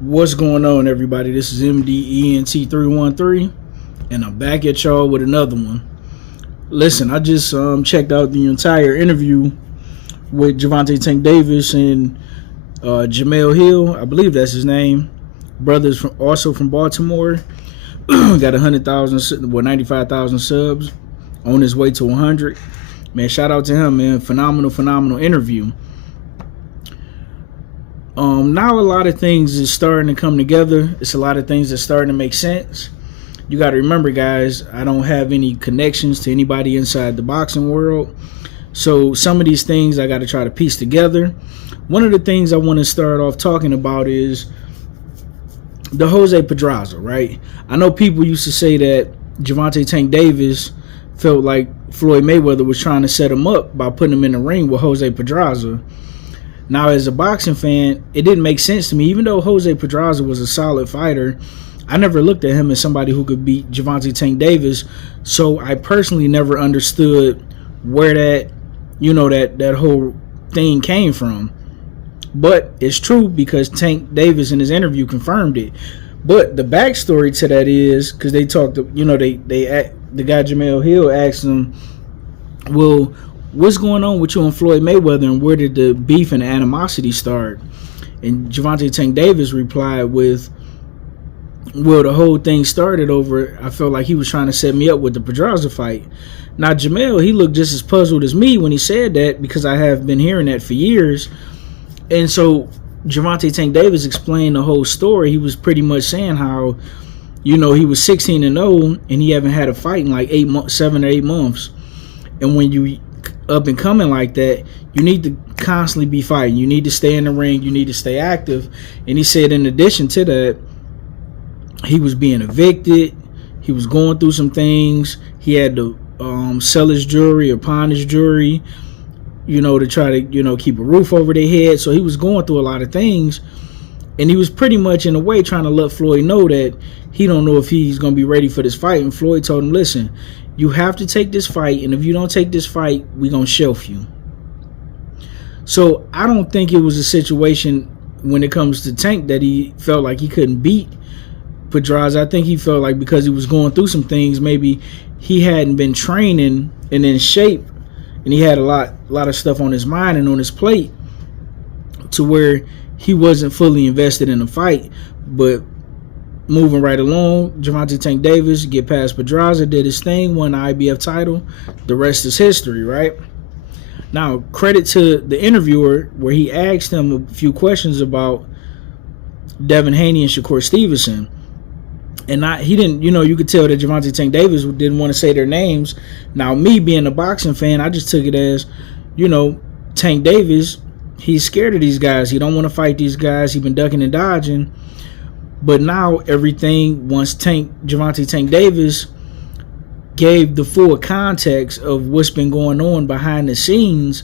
What's going on, everybody? This is MDENT313, and I'm back at y'all with another one. Listen, I just checked out the entire interview with Gervonta Tank Davis and Jamel Hill. I believe that's his name. Brothers also from Baltimore. Got 100,000, 95,000 subs. On his way to 100. Man, shout out to him, man. Phenomenal interview. Now a lot of things is starting to come together. It's a lot of things that's starting to make sense. You got to remember, guys, I don't have any connections to anybody inside the boxing world. So some of these things I got to try to piece together. One of the things I want to start off talking about is the Jose Pedraza, right? I know people used to say that Gervonta Tank Davis felt like Floyd Mayweather was trying to set him up by putting him in the ring with Jose Pedraza. Now, as a boxing fan, it didn't make sense to me. Even though Jose Pedraza was a solid fighter, I never looked at him as somebody who could beat Gervonta Tank Davis. So I personally never understood where that whole thing came from. But it's true because Tank Davis in his interview confirmed it. But the backstory to that is because they talked, the guy Jamel Hill asked him, well, what's going on with you and Floyd Mayweather, and where did the beef and the animosity start? And Gervonta Tank Davis replied with, well, the whole thing started over, I felt like he was trying to set me up with the Pedraza fight. Now, Jamel, he looked just as puzzled as me when he said that, because I have been hearing that for years. And so Gervonta Tank Davis explained the whole story. He was pretty much saying how, he was 16-0 and he haven't had a fight in like 7 or 8 months. And when you up and coming like that, you need to constantly be fighting. You need to stay in the ring. You need to stay active. And he said in addition to that, he was being evicted. He was going through some things. He had to sell his jewelry or pawn his jewelry, to try to, keep a roof over their head. So he was going through a lot of things. And he was pretty much, in a way, trying to let Floyd know that he don't know if he's going to be ready for this fight. And Floyd told him, listen, you have to take this fight, and if you don't take this fight, we're going to shelf you. So I don't think it was a situation when it comes to Tank that he felt like he couldn't beat Pedraza. I think he felt like because he was going through some things, maybe he hadn't been training and in shape, and he had a lot of stuff on his mind and on his plate to where he wasn't fully invested in the fight. But moving right along, Gervonta Tank Davis get past Pedraza, did his thing, won the IBF title. The rest is history, right? Now, credit to the interviewer where he asked him a few questions about Devin Haney and Shakur Stevenson. And he didn't, you could tell that Gervonta Tank Davis didn't want to say their names. Now, me being a boxing fan, I just took it as, Tank Davis, he's scared of these guys. He don't want to fight these guys. He's been ducking and dodging. But now everything, once Gervonta Tank Davis gave the full context of what's been going on behind the scenes,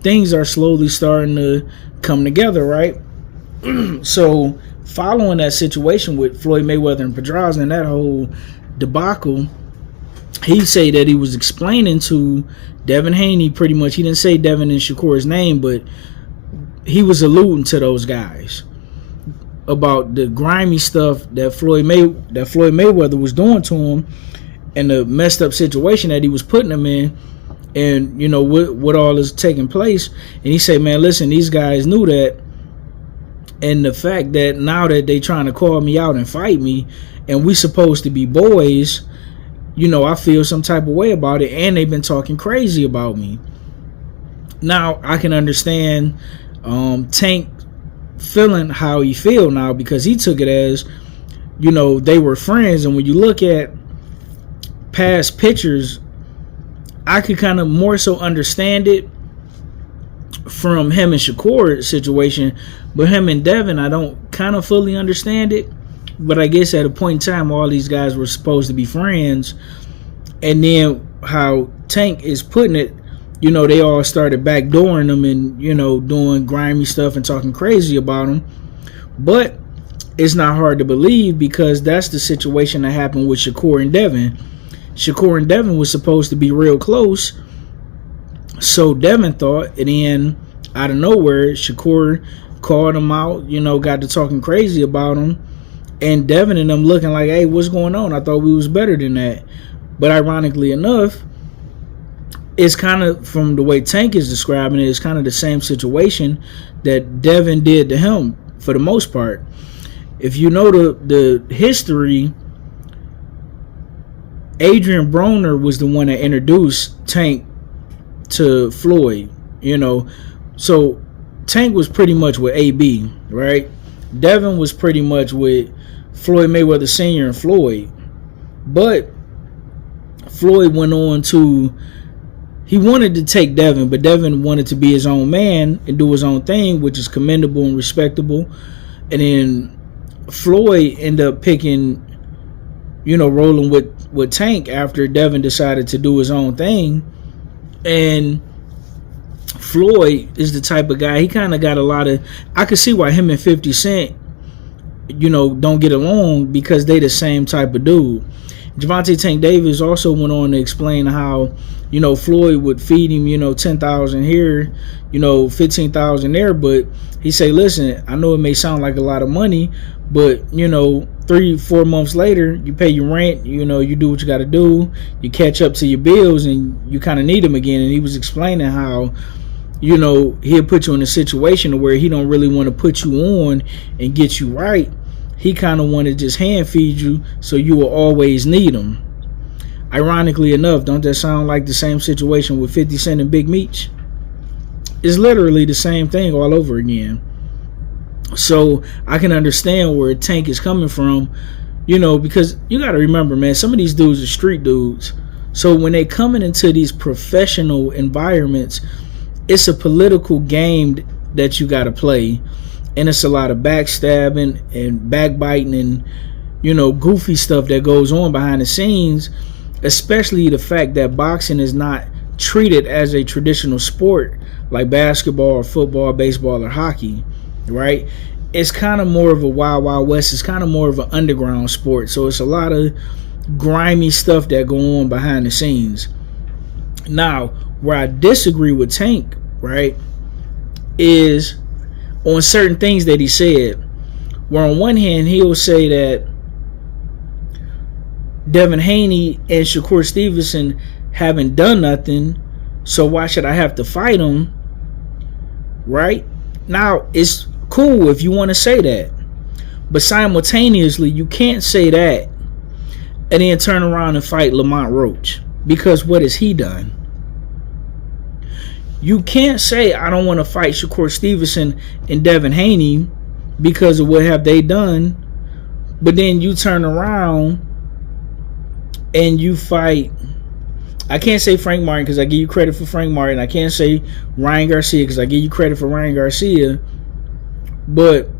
things are slowly starting to come together, right? So following that situation with Floyd Mayweather and Pedraza and that whole debacle, he said that he was explaining to Devin Haney, pretty much, he didn't say Devin and Shakur's name, but he was alluding to those guys about the grimy stuff that Floyd Mayweather was doing to him, and the messed up situation that he was putting him in, and what all is taking place. And he said, man, listen, these guys knew that, and the fact that now that they trying to call me out and fight me, and we supposed to be boys, I feel some type of way about it, and they've been talking crazy about me. Now I can understand Tank feeling how he feel now, because he took it as, they were friends. And when you look at past pictures, I could kind of more so understand it from him and Shakur situation, but him and Devin, I don't kind of fully understand it. But I guess at a point in time, all these guys were supposed to be friends. And then how Tank is putting it, they all started backdooring him and, doing grimy stuff and talking crazy about him. But it's not hard to believe, because that's the situation that happened with Shakur and Devin. Shakur and Devin was supposed to be real close. So Devin thought, and then out of nowhere, Shakur called him out, got to talking crazy about him, and Devin and them looking like, hey, what's going on? I thought we was better than that. But ironically enough, it's kind of, from the way Tank is describing it, it's kind of the same situation that Devin did to him for the most part. If you know the history, Adrian Broner was the one that introduced Tank to Floyd, So Tank was pretty much with AB, right? Devin was pretty much with Floyd Mayweather Sr. and Floyd. But Floyd went on to, he wanted to take Devin, but Devin wanted to be his own man and do his own thing, which is commendable and respectable. And then Floyd ended up picking, rolling with Tank after Devin decided to do his own thing. And Floyd is the type of guy, he kind of got a lot of, I could see why him and 50 Cent, don't get along, because they the same type of dude. Gervonta Tank Davis also went on to explain how, Floyd would feed him, 10,000 here, 15,000 there, but he say, listen, I know it may sound like a lot of money, but 3-4 months later, you pay your rent, you do what you got to do, you catch up to your bills, and you kind of need them again. And he was explaining how, he'll put you in a situation where he don't really want to put you on and get you right. He kind of want to just hand feed you so you will always need him. Ironically enough, don't that sound like the same situation with 50 Cent and Big Meech? It's literally the same thing all over again. So I can understand where Tank is coming from, because you got to remember, man, some of these dudes are street dudes. So when they coming into these professional environments, it's a political game that you got to play. And it's a lot of backstabbing and backbiting and, goofy stuff that goes on behind the scenes, especially the fact that boxing is not treated as a traditional sport like basketball or football, baseball, or hockey, right? It's kind of more of a wild, wild west. It's kind of more of an underground sport. So it's a lot of grimy stuff that go on behind the scenes. Now, where I disagree with Tank, right, is on certain things that he said, where on one hand he'll say that Devin Haney and Shakur Stevenson haven't done nothing, so why should I have to fight them, right? Now, it's cool if you want to say that, but simultaneously you can't say that and then turn around and fight Lamont Roach, because what has he done? You can't say I don't want to fight Shakur Stevenson and Devin Haney because of what have they done, but then you turn around and you fight, I can't say Frank Martin because I give you credit for Frank Martin. I can't say Ryan Garcia because I give you credit for Ryan Garcia. But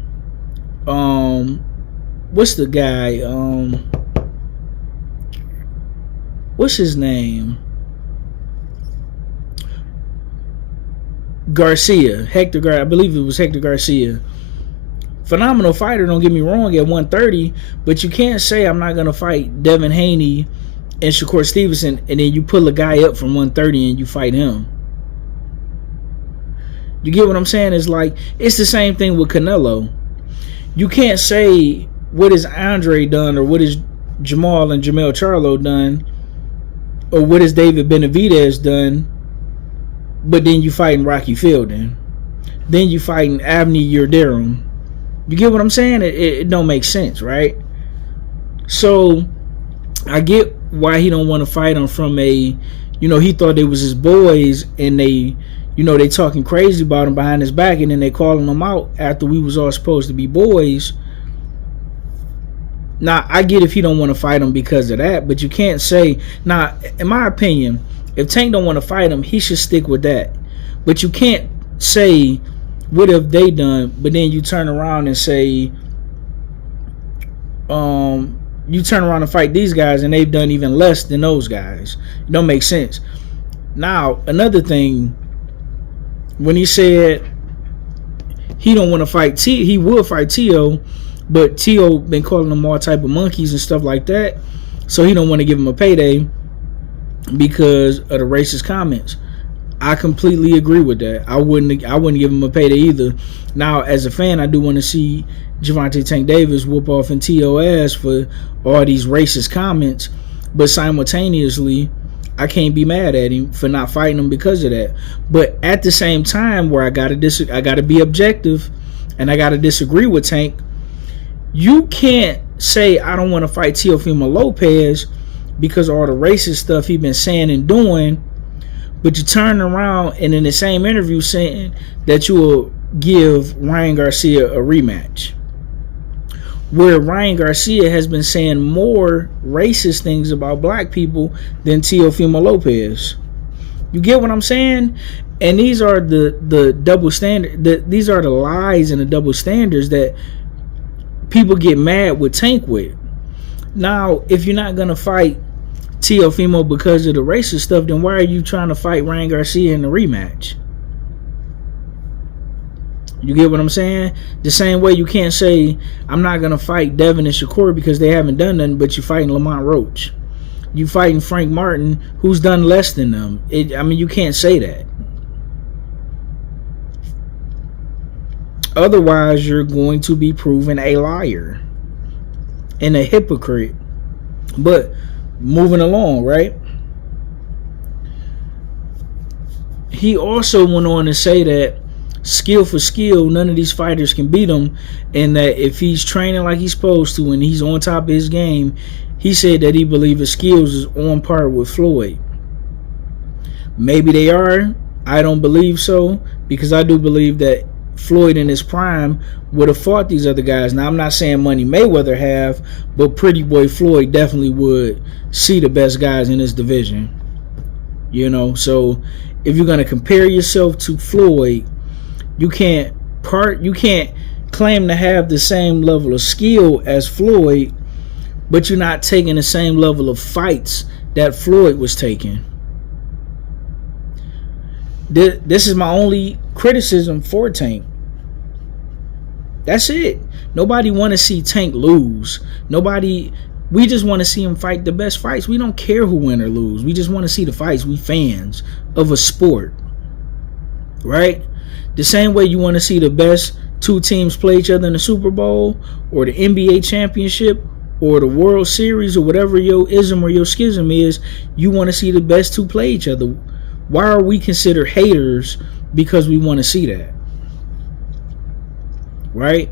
what's the guy? What's his name? Garcia, I believe it was Hector Garcia. Phenomenal fighter, don't get me wrong, at 130, but you can't say I'm not gonna fight Devin Haney and Shakur Stevenson and then you pull a guy up from 130 and you fight him. You get what I'm saying? It's like, it's the same thing with Canelo. You can't say what has Andre done or what has Jamal and Jamel Charlo done or what has David Benavidez done, but then you fighting Rocky Fielding, then you fighting Avni Yildirim. You get what I'm saying? It don't make sense, right? So I get why he don't want to fight him from a, he thought they was his boys and they, they talking crazy about him behind his back and then they calling him out after we was all supposed to be boys. Now, I get if he don't want to fight him because of that, but you can't say, now, in my opinion, if Tank don't want to fight him, he should stick with that. But you can't say, what have they done? But then you turn around and say, you turn around and fight these guys and they've done even less than those guys. It don't make sense. Now, another thing, when he said he don't want to fight he will fight Tio, but Tio been calling him all type of monkeys and stuff like that, so he don't want to give him a payday because of the racist comments. I completely agree with that. I wouldn't give him a payday either. Now, as a fan, I do want to see Gervonta Tank Davis whoop off and TOS for all these racist comments, but simultaneously, I can't be mad at him for not fighting him because of that. But at the same time, where I gotta be objective, and I gotta disagree with Tank. You can't say I don't want to fight Teofimo Lopez because of all the racist stuff he's been saying and doing, but you turn around and in the same interview saying that you will give Ryan Garcia a rematch, where Ryan Garcia has been saying more racist things about black people than Teofimo Lopez. You get what I'm saying? And these are the double standard. These are the lies and the double standards that people get mad with Tank with. Now, if you're not gonna fight Teofimo because of the racist stuff, then why are you trying to fight Ryan Garcia in the rematch? You get what I'm saying? The same way you can't say I'm not gonna fight Devin and Shakur because they haven't done nothing, but you're fighting Lamont Roach. You fighting Frank Martin, who's done less than them. You can't say that. Otherwise, you're going to be proven a liar and a hypocrite. But moving along, right? He also went on to say that skill for skill, none of these fighters can beat him, and that if he's training like he's supposed to and he's on top of his game, he said that he believes his skills is on par with Floyd. Maybe they are. I don't believe so, because I do believe that Floyd in his prime would have fought these other guys. Now, I'm not saying Money Mayweather have, but Pretty Boy Floyd definitely would see the best guys in this division. You know, so if you're going to compare yourself to Floyd, you can't claim to have the same level of skill as Floyd, but you're not taking the same level of fights that Floyd was taking. This is my only criticism for Tank. That's it. Nobody want to see Tank lose. We just want to see him fight the best fights. We don't care who win or lose. We just want to see the fights. We fans of a sport, right? The same way you want to see the best two teams play each other in the Super Bowl or the NBA championship or the World Series or whatever your ism or your schism is, you want to see the best two play each other. Why are we considered haters because we want to see that? Right?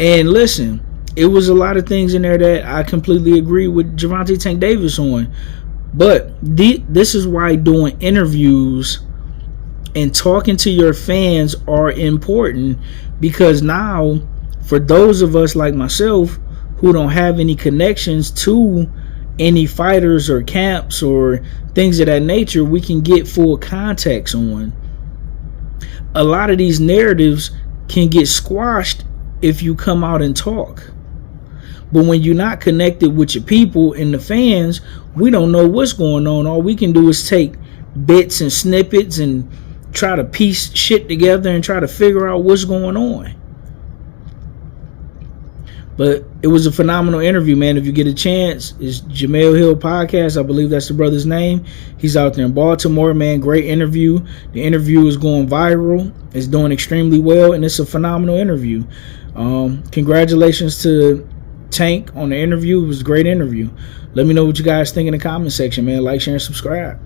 And listen, it was a lot of things in there that I completely agree with Gervonta Tank Davis on. But this is why doing interviews and talking to your fans are important, because now for those of us like myself who don't have any connections to any fighters or camps or things of that nature, we can get full context on. A lot of these narratives can get squashed if you come out and talk. But when you're not connected with your people and the fans, we don't know what's going on. All we can do is take bits and snippets and try to piece shit together and try to figure out what's going on. But it was a phenomenal interview, man. If you get a chance, it's Jamel Hill Podcast. I believe that's the brother's name. He's out there in Baltimore, man. Great interview. The interview is going viral. It's doing extremely well, and it's a phenomenal interview. Congratulations to Tank on the interview. It was a great interview. Let me know what you guys think in the comment section, man. Like, share, and subscribe.